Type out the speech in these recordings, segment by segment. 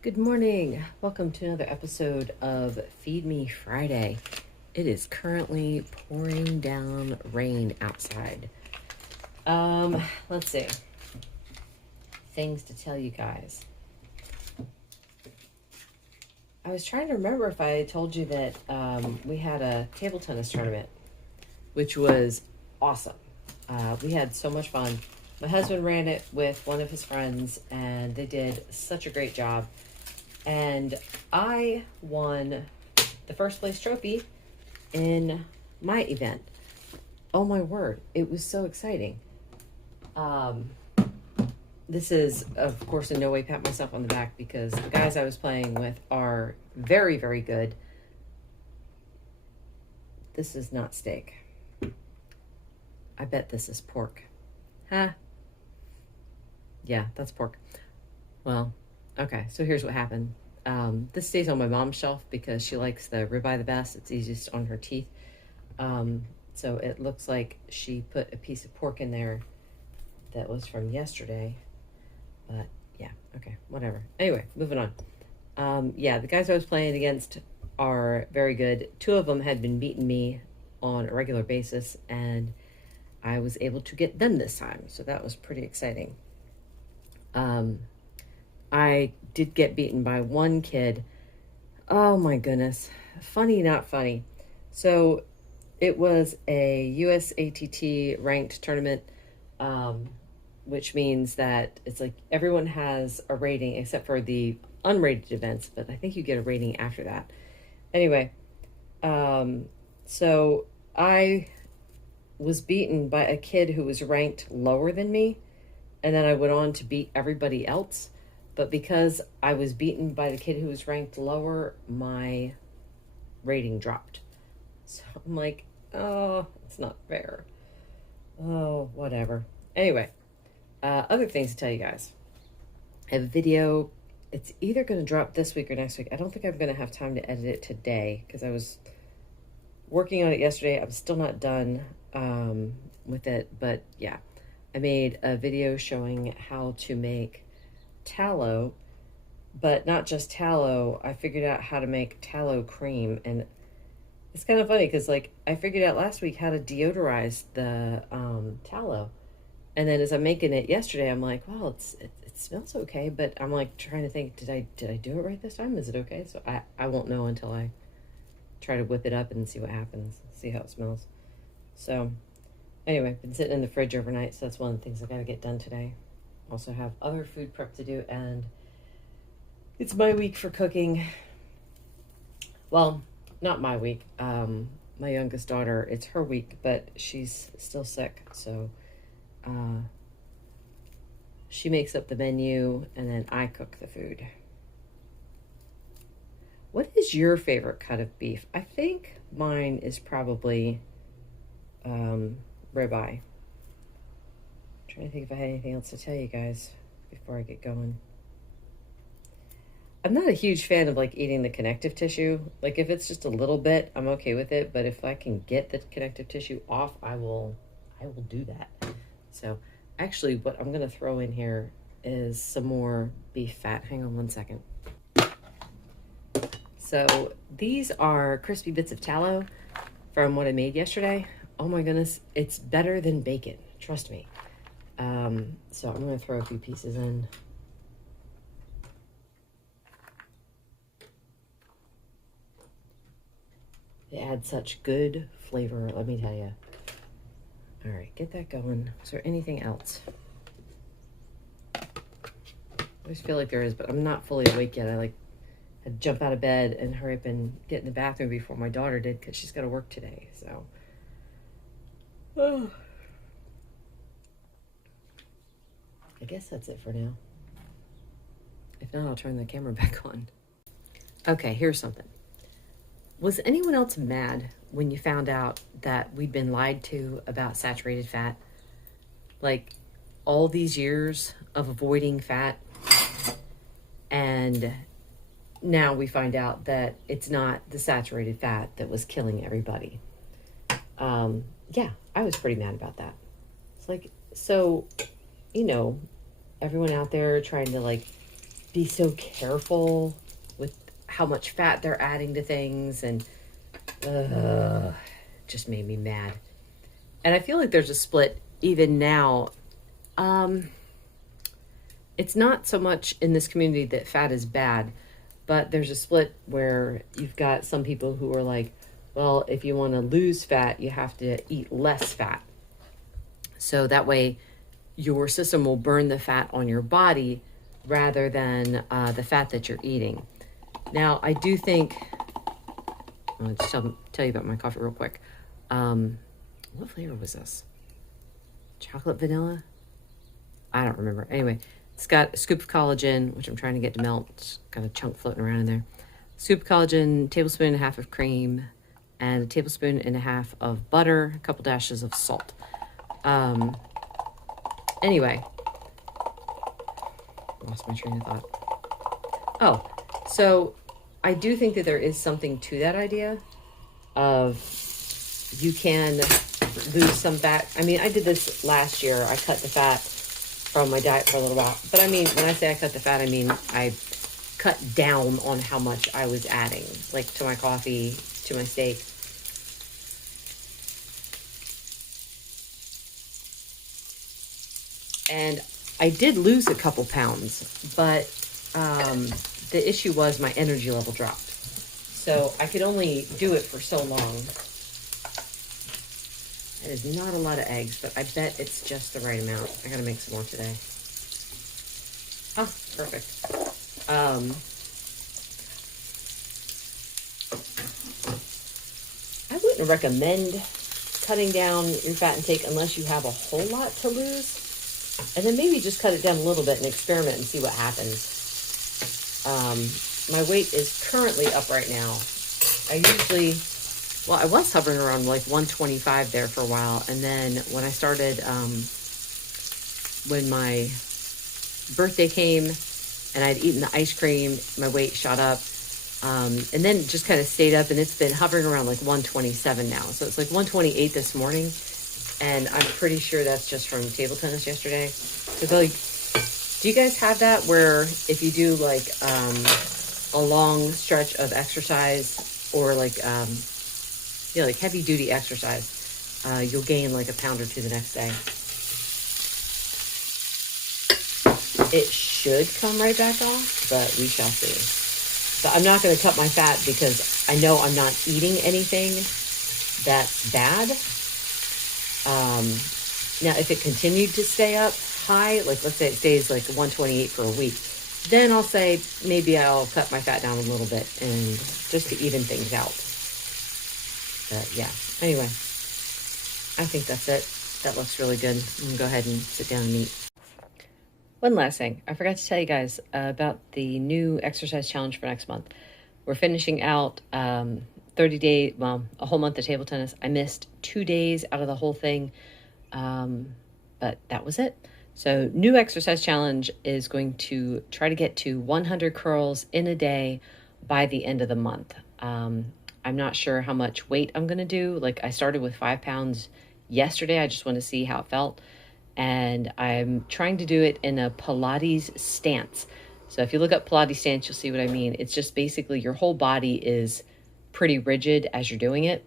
Good morning. Welcome to another episode of Feed Me Friday. It is currently pouring down rain outside. Let's see. Things to tell you guys. I was trying to remember if I told you that we had a table tennis tournament, which was awesome. We had so much fun. My husband ran it with one of his friends, and they did such a great job. And I won the first place trophy in my event. Oh my word, it was so exciting. This is, of course, in no way pat myself on the back because the guys I was playing with are very, very good. This is not steak. I bet this is pork. Huh? Yeah, that's pork. Well, okay, so here's what happened. This stays on my mom's shelf because she likes the ribeye the best. It's easiest on her teeth. So it looks like she put a piece of pork in there that was from yesterday. But yeah, okay, whatever. Anyway, moving on. Yeah, the guys I was playing against are very good. Two of them had been beating me on a regular basis, and I was able to get them this time. So that was pretty exciting. I did get beaten by one kid. Oh my goodness. Funny, not funny. So it was a USATT ranked tournament, which means that it's like everyone has a rating except for the unrated events, but I think you get a rating after that. Anyway, so I was beaten by a kid who was ranked lower than me, and then I went on to beat everybody else. But because I was beaten by the kid who was ranked lower, my rating dropped. So I'm like, oh, it's not fair. Oh, whatever. Anyway, other things to tell you guys. I have a video. It's either going to drop this week or next week. I don't think I'm going to have time to edit it today because I was working on it yesterday. I'm still not done with it. But yeah, I made a video showing how to make tallow, but not just tallow. I figured out how to make tallow cream, and it's kind of funny because like I figured out last week how to deodorize the tallow, and then as I'm making it yesterday, I'm like, well, it smells okay, but I'm like trying to think, did I do it right this time? Is it okay? So I won't know until I try to whip it up and see what happens, see how it smells. So anyway, been sitting in the fridge overnight, so that's one of the things I got to get done today. Also have other food prep to do, and it's my week for cooking. Well, not my week. My youngest daughter, it's her week, but she's still sick, so she makes up the menu, and then I cook the food. What is your favorite cut of beef? I think mine is probably ribeye. Trying to think if I had anything else to tell you guys before I get going. I'm not a huge fan of like eating the connective tissue. Like if it's just a little bit, I'm okay with it. But if I can get the connective tissue off, I will do that. So actually what I'm gonna throw in here is some more beef fat. Hang on one second. So these are crispy bits of tallow from what I made yesterday. Oh my goodness, it's better than bacon. Trust me. So I'm going to throw a few pieces in. It adds such good flavor, let me tell you. All right, get that going. Is there anything else? I always feel like there is, but I'm not fully awake yet. I like had to jump out of bed and hurry up and get in the bathroom before my daughter did because she's got to work today. So, oh. I guess that's it for now. If not, I'll turn the camera back on. Okay, here's something. Was anyone else mad when you found out that we'd been lied to about saturated fat? Like all these years of avoiding fat, and now we find out that it's not the saturated fat that was killing everybody. Yeah, I was pretty mad about that. It's like, so, you know, everyone out there trying to like be so careful with how much fat they're adding to things, and just made me mad. And I feel like there's a split even now. It's not so much in this community that fat is bad, but there's a split where you've got some people who are like, well, if you want to lose fat, you have to eat less fat. So that way your system will burn the fat on your body rather than the fat that you're eating. Now, I do think, I'll just tell you about my coffee real quick. What flavor was this? Chocolate vanilla? I don't remember. Anyway, it's got a scoop of collagen, which I'm trying to get to melt. It's got a chunk floating around in there. Scoop of collagen, tablespoon and a half of cream, and a tablespoon and a half of butter, a couple dashes of salt. Anyway, lost my train of thought. Oh, so I do think that there is something to that idea of you can lose some fat. I mean, I did this last year. I cut the fat from my diet for a little while. But I mean, when I say I cut the fat, I mean I cut down on how much I was adding, like to my coffee, to my steak. And I did lose a couple pounds, but the issue was my energy level dropped. So I could only do it for so long. It is not a lot of eggs, but I bet it's just the right amount. I gotta make some more today. Oh, perfect. I wouldn't recommend cutting down your fat intake unless you have a whole lot to lose. And then maybe just cut it down a little bit and experiment and see what happens. My weight is currently up right now. I was hovering around like 125 there for a while. And then when I started, when my birthday came and I'd eaten the ice cream, my weight shot up. And then just kind of stayed up, and it's been hovering around like 127 now. So it's like 128 this morning. And I'm pretty sure that's just from table tennis yesterday. Because like, do you guys have that where if you do like a long stretch of exercise or like like heavy duty exercise, you'll gain like a pound or two the next day? It should come right back off, but we shall see. So I'm not going to cut my fat because I know I'm not eating anything that's bad. Now, if it continued to stay up high, like let's say it stays like 128 for a week, then I'll say maybe I'll cut my fat down a little bit and just to even things out. But yeah, anyway, I think that's it. That looks really good. I'm going to go ahead and sit down and eat. One last thing. I forgot to tell you guys about the new exercise challenge for next month. We're finishing out 30 days, well, a whole month of table tennis. I missed 2 days out of the whole thing, but that was it. So new exercise challenge is going to try to get to 100 curls in a day by the end of the month. I'm not sure how much weight I'm going to do. Like I started with 5 pounds yesterday. I just want to see how it felt. And I'm trying to do it in a Pilates stance. So if you look up Pilates stance, you'll see what I mean. It's just basically your whole body is pretty rigid as you're doing it.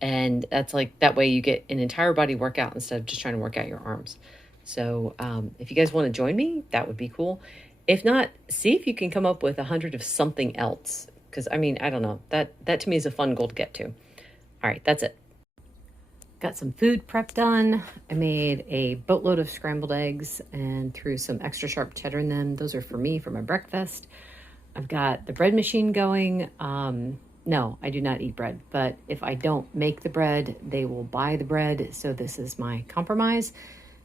And that's like, that way you get an entire body workout instead of just trying to work out your arms. So if you guys want to join me, that would be cool. If not, see if you can come up with 100 of something else. Because I mean, I don't know, that to me is a fun goal to get to. All right, that's it. Got some food prep done. I made a boatload of scrambled eggs and threw some extra sharp cheddar in them. Those are for me for my breakfast. I've got the bread machine going. No, I do not eat bread, but if I don't make the bread, they will buy the bread. So this is my compromise,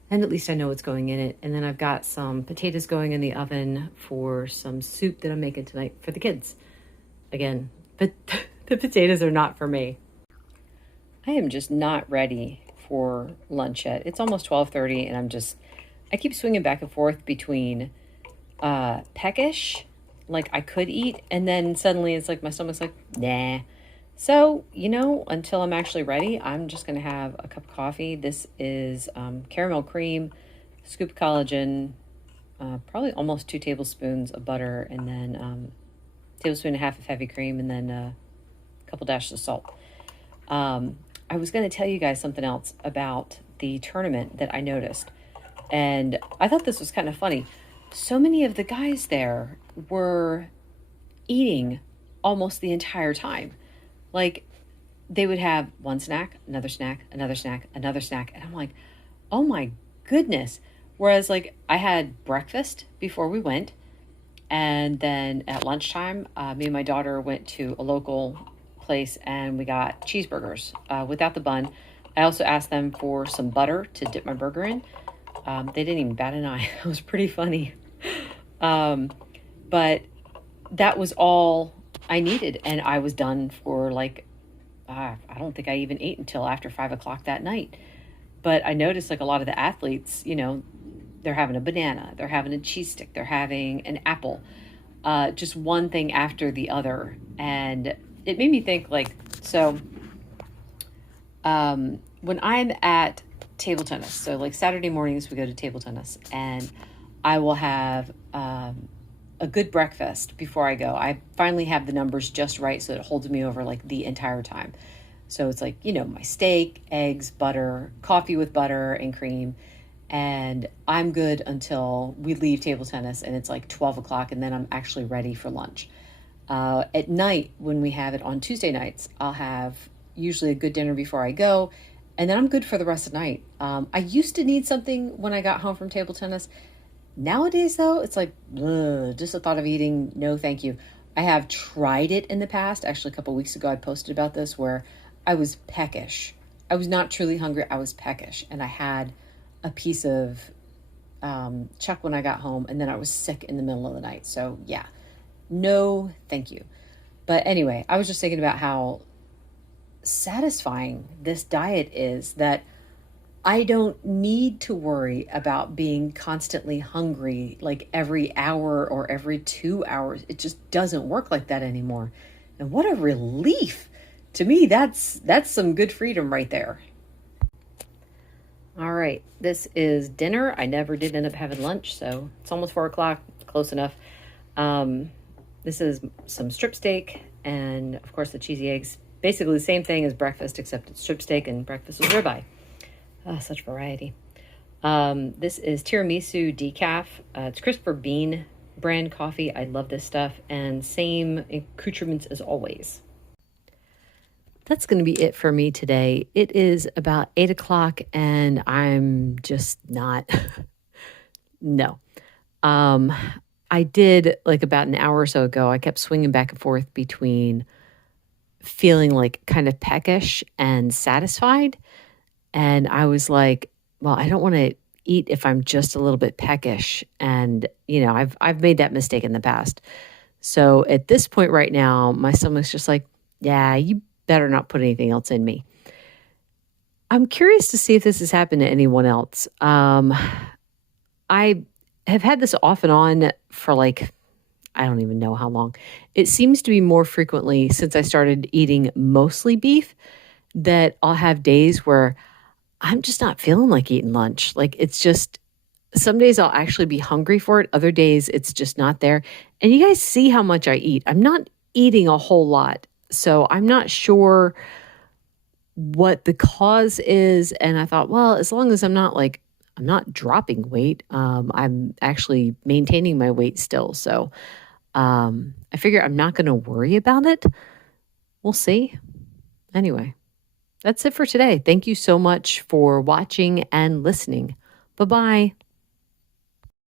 and at least I know what's going in it. And then I've got some potatoes going in the oven for some soup that I'm making tonight for the kids. Again, but the potatoes are not for me. I am just not ready for lunch yet. It's almost 12:30 and I keep swinging back and forth between peckish, like I could eat, and then suddenly it's like my stomach's like, nah. So, until I'm actually ready, I'm just going to have a cup of coffee. This is caramel cream, scoop collagen, probably almost 2 tablespoons of butter, and then tablespoon and a half of heavy cream, and then a couple dashes of salt. I was going to tell you guys something else about the tournament that I noticed, and I thought this was kind of funny. So many of the guys there were eating almost the entire time. Like, they would have one snack, another snack, another snack, another snack. And I'm like, oh my goodness. Whereas, like, I had breakfast before we went. And then at lunchtime, me and my daughter went to a local place and we got cheeseburgers without the bun. I also asked them for some butter to dip my burger in. They didn't even bat an eye. It was pretty funny. But that was all I needed. And I was done for like, I don't think I even ate until after 5 o'clock that night. But I noticed like a lot of the athletes, they're having a banana, they're having a cheese stick, they're having an apple, just one thing after the other. And it made me think like, so when I'm at table tennis, so like Saturday mornings we go to table tennis, and I will have a good breakfast before I go. I finally have the numbers just right so it holds me over like the entire time. So it's like, my steak, eggs, butter, coffee with butter and cream. And I'm good until we leave table tennis and it's like 12 o'clock, and then I'm actually ready for lunch. At night, when we have it on Tuesday nights, I'll have usually a good dinner before I go, and then I'm good for the rest of the night. I used to need something when I got home from table tennis. Nowadays, though, it's like, just the thought of eating, no thank you. I have tried it in the past. Actually, a couple of weeks ago, I posted about this where I was peckish. I was not truly hungry. I was peckish. And I had a piece of chuck when I got home, and then I was sick in the middle of the night. So yeah, no thank you. But anyway, I was just thinking about how satisfying this diet is, that I don't need to worry about being constantly hungry like every hour or every 2 hours. It just doesn't work like that anymore. And what a relief. To me, that's some good freedom right there. All right, this is dinner. I never did end up having lunch, so it's almost 4 o'clock, close enough. This is some strip steak and, of course, the cheesy eggs. Basically the same thing as breakfast, except it's strip steak and breakfast was ribeye. Such variety. This is tiramisu decaf. It's Christopher Bean brand coffee. I love this stuff. And same accoutrements as always. That's going to be it for me today. It is about 8 o'clock and I'm just not, no. I did like about an hour or so ago, I kept swinging back and forth between feeling like kind of peckish and satisfied. And I was like, well, I don't want to eat if I'm just a little bit peckish. And, I've made that mistake in the past. So at this point right now, my stomach's just like, yeah, you better not put anything else in me. I'm curious to see if this has happened to anyone else. I have had this off and on for like, I don't even know how long. It seems to be more frequently since I started eating mostly beef, that I'll have days where I'm just not feeling like eating lunch. Like, it's just, some days I'll actually be hungry for it. Other days it's just not there. And you guys see how much I eat. I'm not eating a whole lot. So I'm not sure what the cause is. And I thought, well, as long as I'm not dropping weight, I'm actually maintaining my weight still. So I figure I'm not going to worry about it. We'll see. Anyway, that's it for today. Thank you so much for watching and listening. Bye-bye.